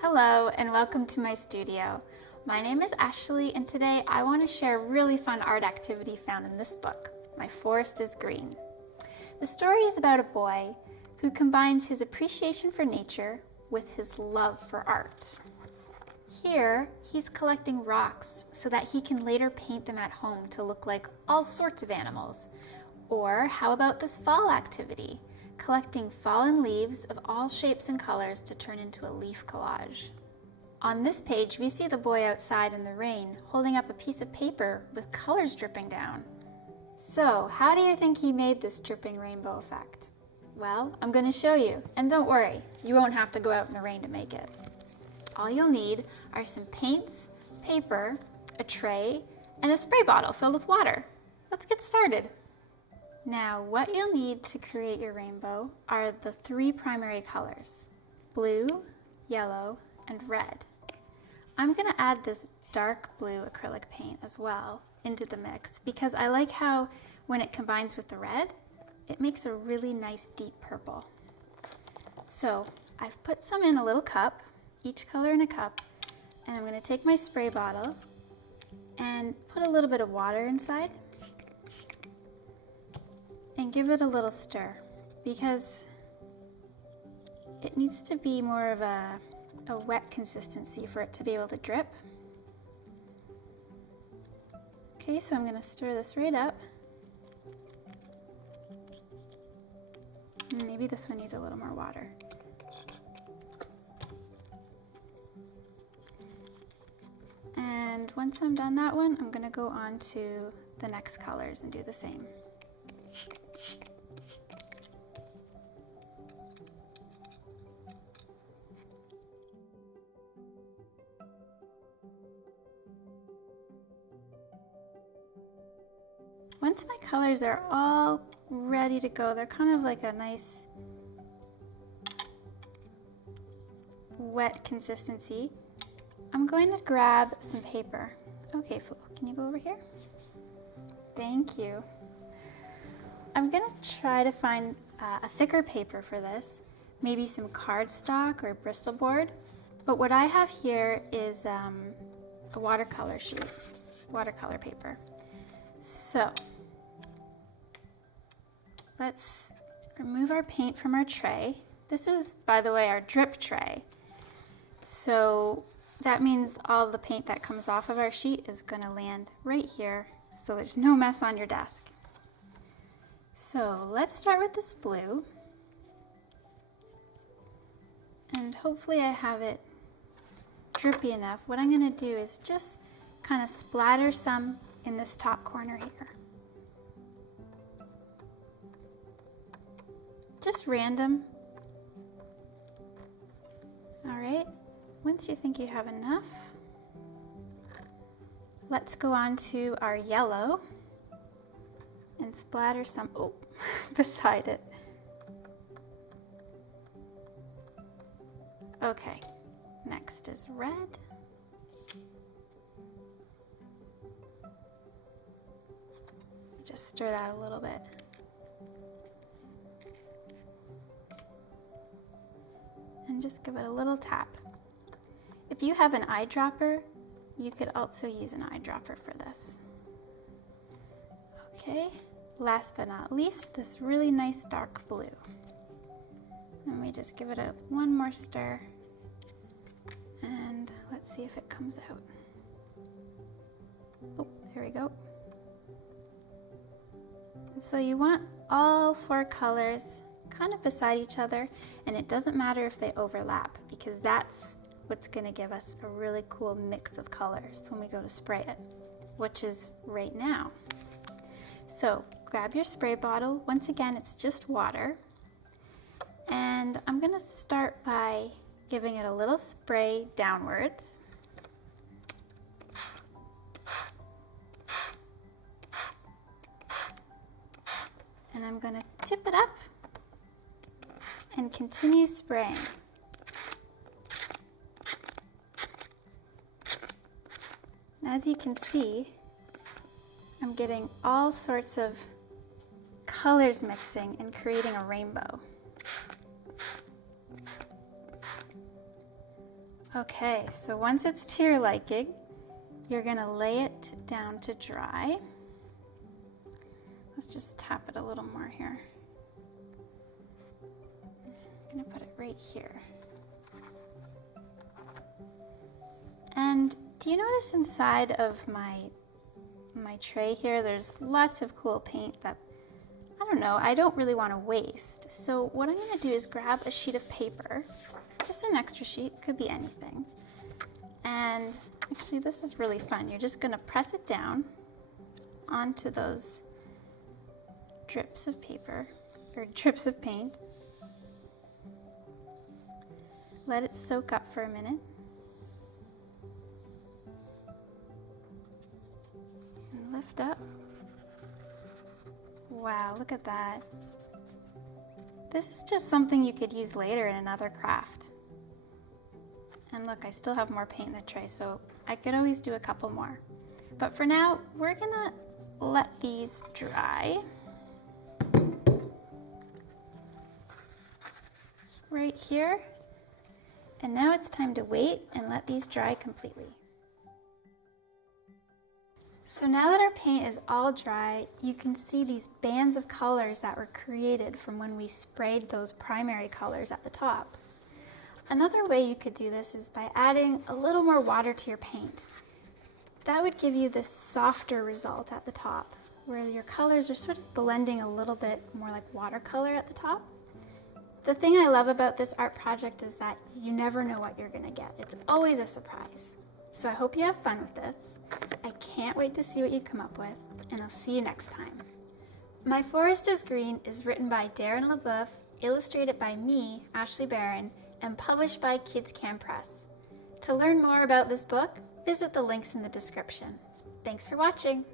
Hello and welcome to my studio. My name is Ashley and today I want to share a really fun art activity found in this book, My Forest is Green. The story is about a boy who combines his appreciation for nature with his love for art. Here, he's collecting rocks so that he can later paint them at home to look like all sorts of animals. Or how about this fall activity? Collecting fallen leaves of all shapes and colors to turn into a leaf collage. On this page, we see the boy outside in the rain holding up a piece of paper with colors dripping down. So, how do you think he made this dripping rainbow effect? Well, I'm going to show you, and don't worry, you won't have to go out in the rain to make it. All you'll need are some paints, paper, a tray, and a spray bottle filled with water. Let's get started. Now, what you'll need to create your rainbow are the three primary colors, blue, yellow, and red. I'm going to add this dark blue acrylic paint as well into the mix because I like how when it combines with the red, it makes a really nice deep purple. So I've put some in a little cup, each color in a cup, and I'm going to take my spray bottle and put a little bit of water inside and give it a little stir because it needs to be more of a wet consistency for it to be able to drip. Okay, so I'm going to stir this right up. Maybe this one needs a little more water. And once I'm done that one, I'm going to go on to the next colors and do the same. Once my colors are all ready to go, they're kind of like a nice wet consistency, I'm going to grab some paper. Okay, Flo, can you go over here? Thank you. I'm going to try to find a thicker paper for this, maybe some cardstock or Bristol board, but what I have here is a watercolor sheet, watercolor paper. So, let's remove our paint from our tray. This is, by the way, our drip tray. So that means all the paint that comes off of our sheet is going to land right here, so there's no mess on your desk. So let's start with this blue. And hopefully I have it drippy enough. What I'm going to do is just kind of splatter some in this top corner here. Just random. All right, once you think you have enough, let's go on to our yellow and splatter some, beside it. Okay, next is red. Just stir that a little bit. And just give it a little tap. If you have an eyedropper, you could also use an eyedropper for this. Okay, last but not least, this really nice dark blue. And we just give it one more stir. And let's see if it comes out. Oh, there we go. And so you want all four colors kind of beside each other, and it doesn't matter if they overlap because that's what's going to give us a really cool mix of colors when we go to spray it, which is right now. So grab your spray bottle. Once again, it's just water, and I'm going to start by giving it a little spray downwards. And I'm going to tip it up and continue spraying. As you can see, I'm getting all sorts of colors mixing and creating a rainbow. Okay, so once it's to your liking, you're gonna lay it down to dry. Let's just tap it a little more here. I'm gonna put it right here. And do you notice inside of my tray here, there's lots of cool paint that, I don't know, I don't really want to waste. So what I'm gonna do is grab a sheet of paper, just an extra sheet, could be anything. And actually this is really fun. You're just gonna press it down onto those drips of paper, or drips of paint. Let it soak up for a minute. And lift up. Wow, look at that. This is just something you could use later in another craft. And look, I still have more paint in the tray, so I could always do a couple more. But for now, we're gonna let these dry. Right here. And now it's time to wait and let these dry completely. So now that our paint is all dry, you can see these bands of colors that were created from when we sprayed those primary colors at the top. Another way you could do this is by adding a little more water to your paint. That would give you this softer result at the top, where your colors are sort of blending a little bit more like watercolor at the top. The thing I love about this art project is that you never know what you're gonna get. It's always a surprise. So I hope you have fun with this. I can't wait to see what you come up with, and I'll see you next time. My Forest is Green is written by Darren LaBeouf, illustrated by me, Ashley Barron, and published by Kids Can Press. To learn more about this book, visit the links in the description. Thanks for watching.